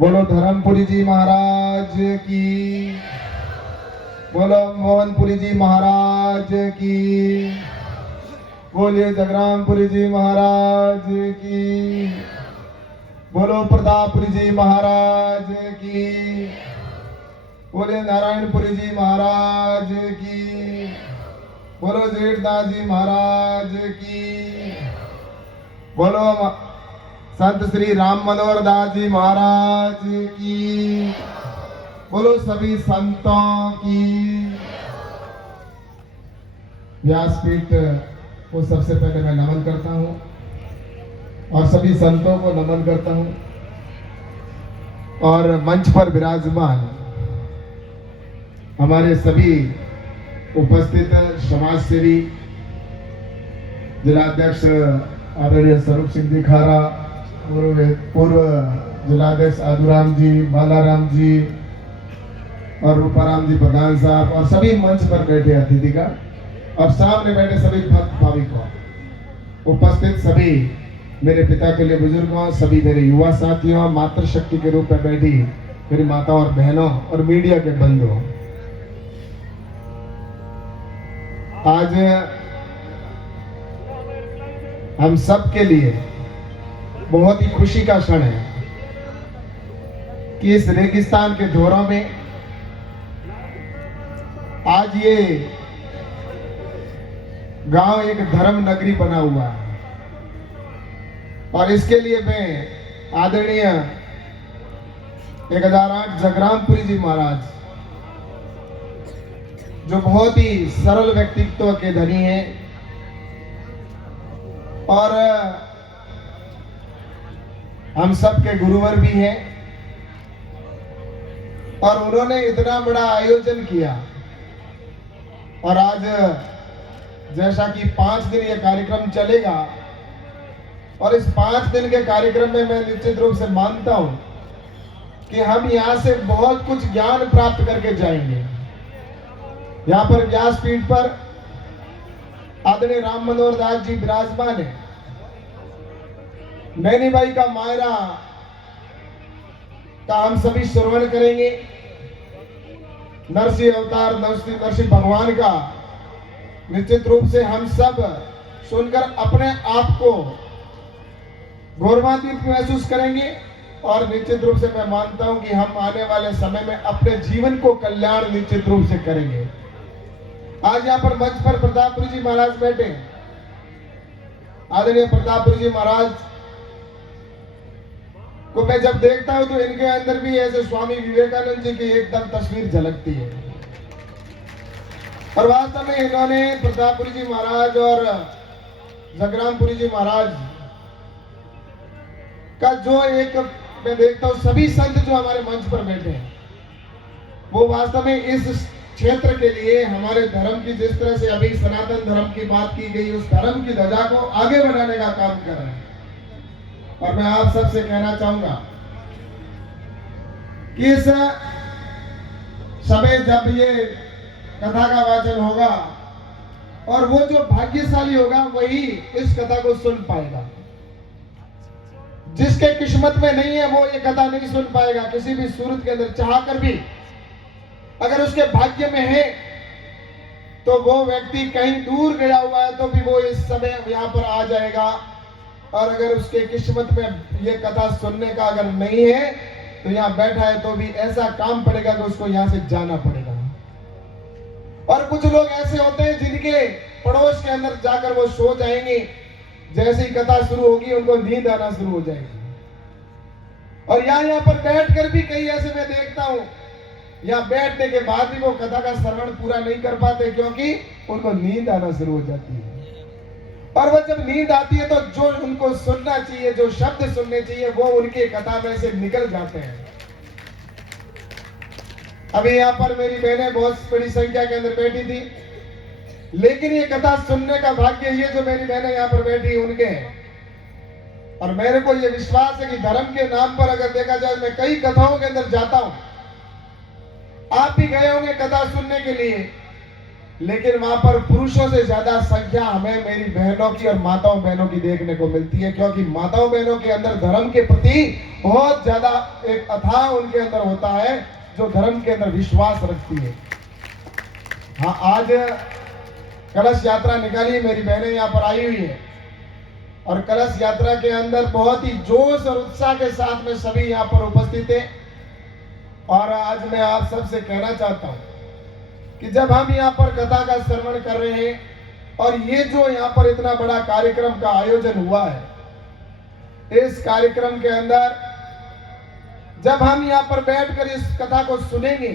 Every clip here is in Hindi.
बोलो धर्मपुरी जी महाराज की, बोलो मोहनपुरी जी महाराज की, बोलिए जगरामपुरी जी महाराज की, बोलो प्रतापपुरी जी महाराज की, बोलिए नारायणपुरी जी महाराज की, बोलो जेठदास जी महाराज की, बोलो संत श्री राम मनोहर दास जी महाराज की, बोलो सभी संतों की। व्यासपीठ को सबसे पहले मैं नमन करता हूं और सभी संतों को नमन करता हूं और मंच पर विराजमान हमारे सभी उपस्थित समाज सेवी जिलाध्यक्ष आदरणीय स्वरूप सिंह जी खारा, पूर्व जिलाध्यक्ष आदुराम जी, बालाराम जी और रूपाराम जी प्रधान साहब और सभी मंच पर बैठे अतिथिगण और सामने बैठे सभी भक्त भाविकों, उपस्थित सभी मेरे पिता के लिए बुजुर्गों, सभी मेरे युवा साथियों, मातृशक्ति के रूप में बैठी मेरी माताओं और बहनों और मीडिया के बंधुओं, आज हम सब के लिए बहुत ही खुशी का क्षण है कि इस रेगिस्तान के दौरों में आज ये गांव एक धर्म नगरी बना हुआ है और इसके लिए मैं आदरणीय 1008 जगरामपुरी जी महाराज, जो बहुत ही सरल व्यक्तित्व के धनी हैं और हम सब के गुरुवर भी हैं, और उन्होंने इतना बड़ा आयोजन किया और आज जैसा कि 5 दिन ये कार्यक्रम चलेगा और इस 5 दिन के कार्यक्रम में मैं निश्चित रूप से मानता हूं कि हम यहां से बहुत कुछ ज्ञान प्राप्त करके जाएंगे। यहां पर व्यासपीठ पर आदरणीय राम मनोहर दास जी विराजमान है। नैनी बाई का मायरा का हम सभी श्रवण करेंगे। नरसिंह अवतार नरसिंह भगवान का निश्चित रूप से हम सब सुनकर अपने आप को गौरवान्वित महसूस करेंगे और निश्चित रूप से मैं मानता हूं कि हम आने वाले समय में अपने जीवन को कल्याण निश्चित रूप से करेंगे। आज यहाँ पर मंच पर प्रतापपुरी जी महाराज बैठे। आदरणीय प्रतापपुरी जी महाराज को मैं जब देखता हूं तो इनके अंदर भी ऐसे स्वामी विवेकानंद जी की एकदम तस्वीर झलकती है और वास्तव में इन्होंने प्रतापपुरी जी महाराज और जगरामपुरी जी महाराज का जो एक मैं देखता हूं सभी संत जो हमारे मंच पर बैठे हैं वो वास्तव में इस क्षेत्र के लिए हमारे धर्म की, जिस तरह से अभी सनातन धर्म की बात की गई, उस धर्म की ध्वजा को आगे बढ़ाने का काम कर रहे हैं। और मैं आप सबसे कहना चाहूंगा कि इस समय जब ये कथा का वाचन होगा और वो जो भाग्यशाली होगा वही इस कथा को सुन पाएगा। जिसके किस्मत में नहीं है वो ये कथा नहीं सुन पाएगा। किसी भी सूरत के अंदर चाहकर भी अगर उसके भाग्य में है तो वो व्यक्ति कहीं दूर गया हुआ है तो भी वो इस समय यहाँ पर आ जाएगा। और अगर उसके किस्मत में ये कथा सुनने का अगर नहीं है तो यहाँ बैठा है तो भी ऐसा काम पड़ेगा कि उसको यहाँ से जाना पड़ेगा। और कुछ लोग ऐसे होते हैं जिनके पड़ोस के अंदर जाकर वो सो जाएंगे, जैसे ही कथा शुरू होगी उनको नींद आना शुरू हो जाएगी। और यहाँ पर बैठकर भी कई ऐसे मैं देखता हूँ, यहाँ बैठने के बाद भी वो कथा का श्रवण पूरा नहीं कर पाते क्योंकि उनको नींद आना शुरू हो जाती है। और वो जब नींद आती है तो जो उनको सुनना चाहिए, जो शब्द सुनने चाहिए, वो उनके कथा में से निकल जाते हैं। अभी यहाँ पर मेरी बहनें बहुत बड़ी संख्या के अंदर बैठी थी, लेकिन ये कथा सुनने का भाग्य ये जो मेरी बहनें यहाँ पर बैठी उनके हैं। और मेरे को ये विश्वास है कि धर्म के नाम पर अगर देखा जाए, मैं कई कथाओं के अंदर जाता हूं, आप भी गए होंगे कथा सुनने के लिए, लेकिन वहां पर पुरुषों से ज्यादा संख्या हमें मेरी बहनों की और माताओं बहनों की देखने को मिलती है, क्योंकि माताओं बहनों के अंदर धर्म के प्रति बहुत ज्यादा एक अथाह उनके अंदर होता है, जो धर्म के अंदर विश्वास रखती है। हाँ, आज कलश यात्रा निकाली, मेरी बहनें यहाँ पर आई हुई है और कलश यात्रा के अंदर बहुत ही जोश और उत्साह के साथ में सभी यहाँ पर उपस्थित है। और आज मैं आप सबसे कहना चाहता हूँ कि जब हम यहाँ पर कथा का श्रवण कर रहे हैं और ये जो यहाँ पर इतना बड़ा कार्यक्रम का आयोजन हुआ है, इस कार्यक्रम के अंदर जब हम यहाँ पर बैठकर इस कथा को सुनेंगे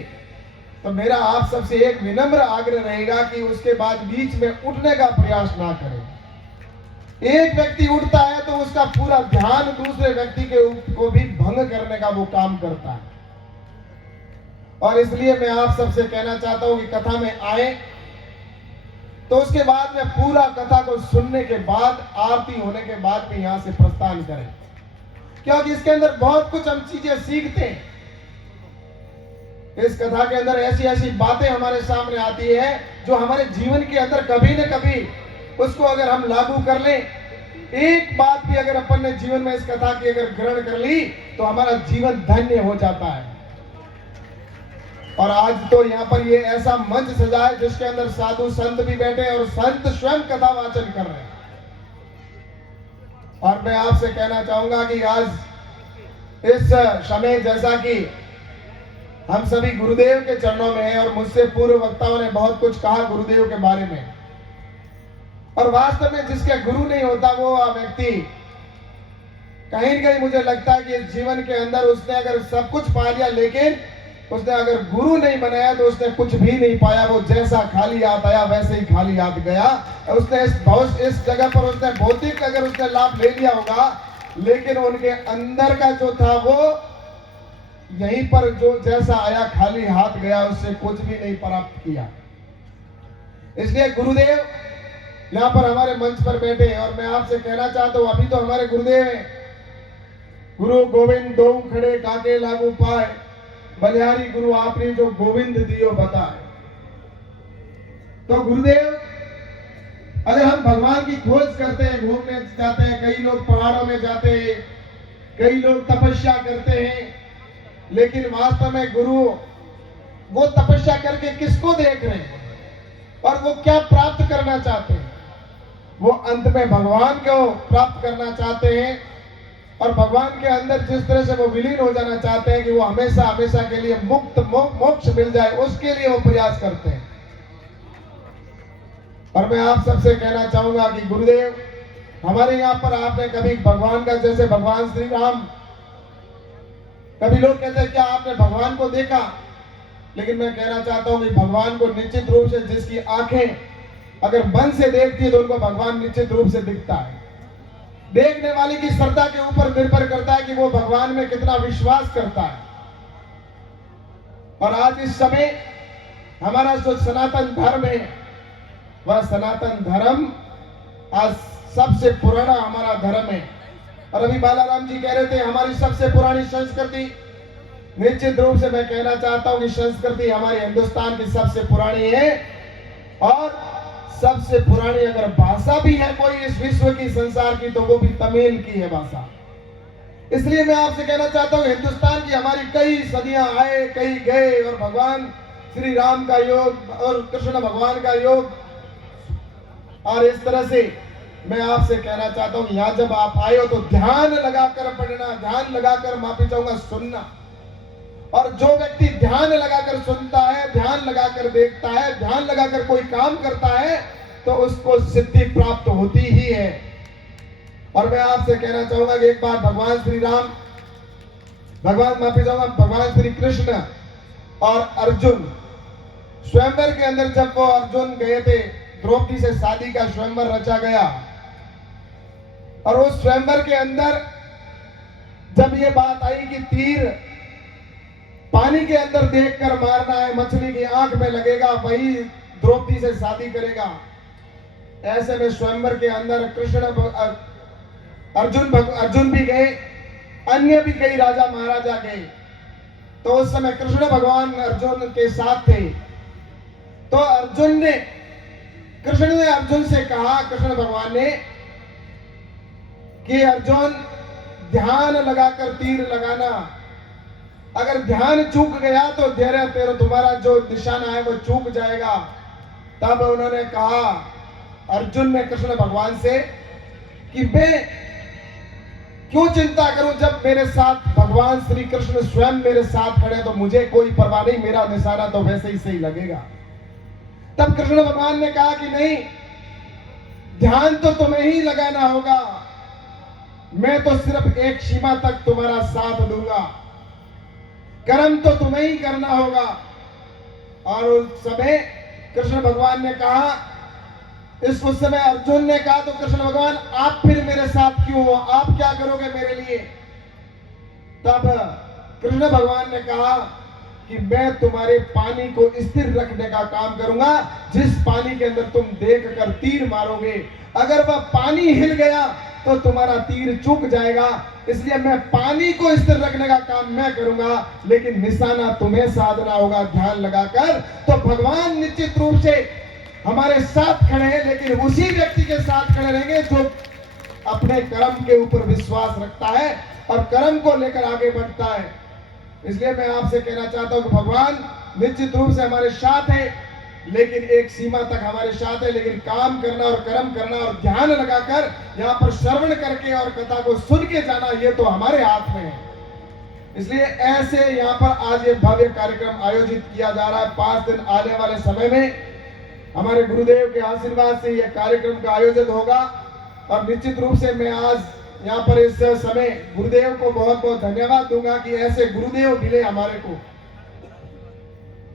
तो मेरा आप सबसे एक विनम्र आग्रह रहेगा कि उसके बाद बीच में उठने का प्रयास ना करें। एक व्यक्ति उठता है तो उसका पूरा ध्यान दूसरे व्यक्ति को भी भंग करने का वो काम करता है। और इसलिए मैं आप सबसे कहना चाहता हूं कि कथा में आए तो उसके बाद में पूरा कथा को सुनने के बाद, आरती होने के बाद भी यहां से प्रस्थान करें, क्योंकि इसके अंदर बहुत कुछ हम चीजें सीखते हैं। इस कथा के अंदर ऐसी ऐसी बातें हमारे सामने आती है जो हमारे जीवन के अंदर कभी न कभी उसको अगर हम लागू कर लें, एक बात भी अगर अपन ने जीवन में इस कथा की अगर ग्रहण कर ली तो हमारा जीवन धन्य हो जाता है। और आज तो यहाँ पर ये ऐसा मंच सजा है जिसके अंदर साधु संत भी बैठे हैं और संत स्वयं कथा वाचन कर रहे हैं। और मैं आपसे कहना चाहूंगा कि आज इस समय जैसा कि हम सभी गुरुदेव के चरणों में हैं और मुझसे पूर्व वक्ताओं ने बहुत कुछ कहा गुरुदेव के बारे में, और वास्तव में जिसका गुरु नहीं होता वो व्यक्ति कहीं न कहीं मुझे लगता है कि इस जीवन के अंदर उसने अगर सब कुछ पा लिया, लेकिन उसने अगर गुरु नहीं बनाया तो उसने कुछ भी नहीं पाया। वो जैसा खाली हाथ आया वैसे ही खाली हाथ गया। उसने इस जगह पर उसने भौतिक अगर उसने लाभ ले लिया होगा, लेकिन उनके अंदर का जो था वो यहीं पर जो जैसा आया खाली हाथ गया, उससे कुछ भी नहीं प्राप्त किया। इसलिए गुरुदेव यहाँ पर हमारे मंच पर बैठे हैं और मैं आपसे कहना चाहता हूँ, अभी तो हमारे गुरुदेव हैं, गुरु गोविंद दो खड़े काके लागू पाए, बलिहारी गुरु आपने जो गोविंद दियो बताए। तो गुरुदेव, अगर हम भगवान की खोज करते हैं, घूमने जाते हैं, कई लोग पहाड़ों में जाते हैं, कई लोग तपस्या करते हैं, लेकिन वास्तव में गुरु वो तपस्या करके किसको देख रहे हैं और वो क्या प्राप्त करना चाहते हैं? वो अंत में भगवान को प्राप्त करना चाहते हैं और भगवान के अंदर जिस तरह से वो विलीन हो जाना चाहते हैं कि वो हमेशा हमेशा के लिए मुक्त मोक्ष मिल जाए, उसके लिए वो प्रयास करते हैं। और मैं आप सबसे कहना चाहूंगा कि गुरुदेव, हमारे यहाँ पर आपने कभी भगवान का, जैसे भगवान श्री राम, कभी लोग कहते हैं क्या आपने भगवान को देखा? लेकिन मैं कहना चाहता हूं कि भगवान को निश्चित रूप से जिसकी आंखें अगर मन से देखती है तो उनको भगवान निश्चित रूप से दिखता है। देखने वाले की श्रद्धा के ऊपर निर्भर करता है कि वो भगवान में कितना विश्वास करता है। और आज इस समय हमारा जो सनातन धर्म है, वह सनातन धर्म आज सबसे पुराना हमारा धर्म है। और अभी बालाराम जी कह रहे थे हमारी सबसे पुरानी संस्कृति, निश्चित रूप से मैं कहना चाहता हूं कि संस्कृति हमारे हिंदुस्तान की सबसे पुरानी है। और सबसे पुरानी अगर भाषा भी है कोई इस विश्व की, संसार की, तो वो भी तमिल की है भाषा। इसलिए मैं आपसे कहना चाहता हूं, हिंदुस्तान की हमारी कई सदियां आए, कई गए, और भगवान श्री राम का योग और कृष्ण भगवान का योग। और इस तरह से मैं आपसे कहना चाहता हूं, यहां जब आप आए हो तो ध्यान लगाकर पढ़ना, ध्यान लगाकर माफी चाहूंगा सुनना। और जो व्यक्ति ध्यान लगाकर सुनता है, ध्यान लगाकर देखता है, ध्यान लगाकर कोई काम करता है, तो उसको सिद्धि प्राप्त होती ही है। और मैं आपसे कहना चाहूंगा कि एक बार भगवान श्री राम, भगवान श्री कृष्ण और अर्जुन स्वयंवर के अंदर, जब वो अर्जुन गए थे, द्रौपदी से शादी का स्वयंवर रचा गया, और उस स्वयंवर के अंदर जब ये बात आई कि तीर पानी के अंदर देखकर मारना है, मछली की आंख में लगेगा, वही द्रौपदी से शादी करेगा। ऐसे में स्वयंवर के अंदर अर्जुन भी गए, अन्य भी कई राजा महाराजा गए। तो उस समय कृष्ण भगवान अर्जुन के साथ थे। तो कृष्ण ने अर्जुन से कहा, कृष्ण भगवान ने, कि अर्जुन ध्यान लगाकर तीर लगाना, अगर ध्यान चूक गया तो धैर्य तेरा तुम्हारा जो निशाना है वो चूक जाएगा। तब उन्होंने कहा, अर्जुन ने कृष्ण भगवान से, कि मैं क्यों चिंता करूं जब मेरे साथ भगवान श्री कृष्ण स्वयं मेरे साथ खड़े, तो मुझे कोई परवाह नहीं, मेरा निशाना तो वैसे ही सही लगेगा। तब कृष्ण भगवान ने कहा कि नहीं, ध्यान तो तुम्हें ही लगाना होगा, मैं तो सिर्फ एक सीमा तक तुम्हारा साथ दूंगा, कर्म तो तुम्हें ही करना होगा। और उस समय कृष्ण भगवान ने कहा, उस समय अर्जुन ने कहा, तो कृष्ण भगवान आप फिर मेरे साथ क्यों हो, आप क्या करोगे मेरे लिए? तब कृष्ण भगवान ने कहा कि मैं तुम्हारे पानी को स्थिर रखने का काम करूंगा, जिस पानी के अंदर तुम देख कर तीर मारोगे, अगर वह पानी हिल गया तो तुम्हारा तीर चूक जाएगा, इसलिए मैं पानी को स्थिर रखने का काम मैं करूंगा, लेकिन निशाना तुम्हें साधना होगा ध्यान लगाकर। तो भगवान निश्चित रूप से हमारे साथ खड़े हैं, लेकिन उसी व्यक्ति के साथ खड़े रहेंगे जो अपने कर्म के ऊपर विश्वास रखता है और कर्म को लेकर आगे बढ़ता है। इसलिए मैं आपसे कहना चाहता हूं कि भगवान निश्चित रूप से हमारे साथ है, लेकिन एक सीमा तक हमारे साथ है, लेकिन काम करना और कर्म करना और ध्यान लगाकर यहाँ पर श्रवण करके और कथा को सुन के जाना, ये तो हमारे हाथ में है। इसलिए ऐसे यहाँ पर आज ये भव्य कार्यक्रम आयोजित किया जा रहा है। 5 दिन आने वाले समय में हमारे गुरुदेव के आशीर्वाद से यह कार्यक्रम का आयोजन होगा। और निश्चित रूप से मैं आज यहाँ पर इस समय गुरुदेव को बहुत बहुत धन्यवाद दूंगा कि ऐसे गुरुदेव मिले हमारे को।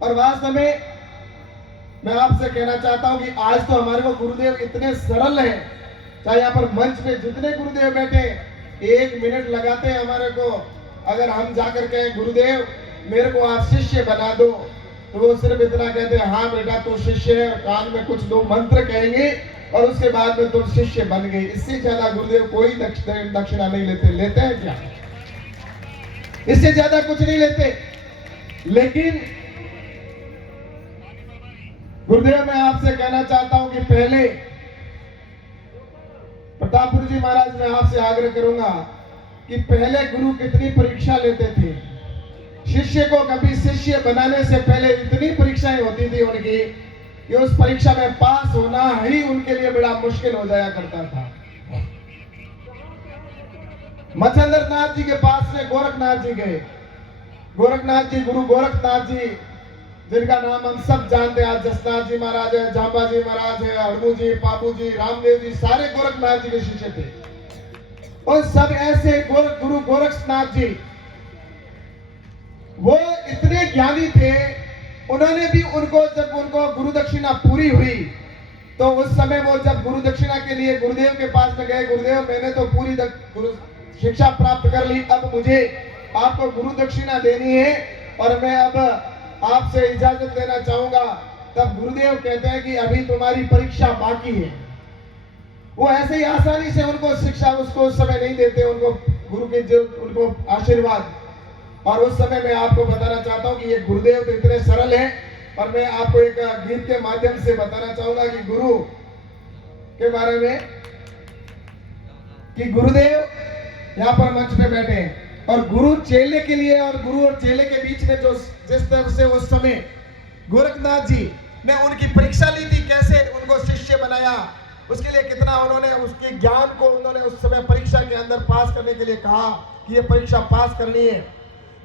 और वास्तव में मैं आपसे कहना चाहता हूं कि आज तो हमारे को गुरुदेव इतने सरल हैं, चाहे यहाँ पर मंच पे जितने गुरुदेव बैठे 1 मिनट लगाते हैं हमारे को। अगर हम जाकर कहें गुरुदेव मेरे को आप शिष्य बना दो, तो वो सिर्फ इतना कहते हैं, हाँ बेटा तू शिष्य है, कान में कुछ 2 मंत्र कहेंगे और उसके बाद में तुम शिष्य बन गए। इससे ज्यादा गुरुदेव कोई दक्षिणा नहीं लेते। लेते हैं क्या? इससे ज्यादा कुछ नहीं लेते। लेकिन गुरुदेव मैं आपसे कहना चाहता हूं कि पहले प्रतापपुर जी महाराज, मैं आपसे आग्रह करूंगा कि पहले गुरु कितनी परीक्षा लेते थे। शिष्य को कभी शिष्य बनाने से पहले इतनी परीक्षाएं होती थी उनकी कि उस परीक्षा में पास होना ही उनके लिए बड़ा मुश्किल हो जाया करता था। मच्छिंद्र नाथ जी के पास से गोरखनाथ जी गए। गोरखनाथ जी, गुरु गोरखनाथ जी, जिनका नाम हम सब जानते हैं, आज जसनाथ जी महाराज है, जांबा जी महाराज है, हड़मू जी, पापू जी, रामदेव जी, सारे गोरखनाथ जी के शिष्य थे। और सब ऐसे गुरु गोरखनाथ जी वो इतने ज्ञानी थे, उन्होंने भी जब उनको गुरु दक्षिणा पूरी हुई तो उस समय वो जब गुरु दक्षिणा के लिए गुरुदेव के पास में गए, गुरुदेव मैंने तो पूरी गुरु शिक्षा प्राप्त कर ली, अब मुझे आपको गुरु दक्षिणा देनी है और मैं अब आपसे इजाजत लेना चाहूंगा। तब गुरुदेव कहते हैं कि अभी तुम्हारी परीक्षा बाकी है। वो ऐसे ही आसानी से उनको शिक्षा उसको उस समय नहीं देते, उनको गुरु के जो उनको आशीर्वाद। और उस समय मैं आपको बताना चाहता हूं कि ये गुरुदेव तो इतने सरल हैं। और मैं आपको एक गीत के माध्यम से बताना चाहूंगा कि गुरु के बारे में, कि गुरुदेव यहाँ पर मंच पे बैठे हैं और गुरु चेले के लिए और गुरु और चेले के बीच में जो जिस तरह से उस समय गोरखनाथ जी ने उनकी परीक्षा ली थी, कैसे उनको शिष्य बनाया, उसके लिए कितना उन्होंने उसके ज्ञान को उन्होंने उस समय परीक्षा के अंदर पास करने के लिए कहा कि ये परीक्षा पास करनी है।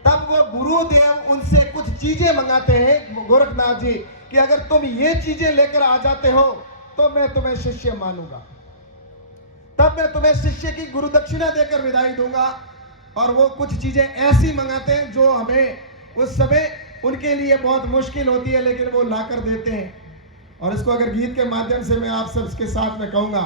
तब वो गुरुदेव उनसे कुछ चीजें मंगाते हैं गोरखनाथ जी कि अगर तुम ये चीजें लेकर आ जाते हो तो मैं तुम्हें शिष्य मानूंगा, तब मैं तुम्हें शिष्य की गुरु दक्षिणा देकर विदाई दूंगा। और वो कुछ चीजें ऐसी मंगाते हैं जो हमें उस समय उनके लिए बहुत मुश्किल होती है, लेकिन वो लाकर देते हैं। और इसको अगर गीत के माध्यम से मैं आप सबके साथ में कहूंगा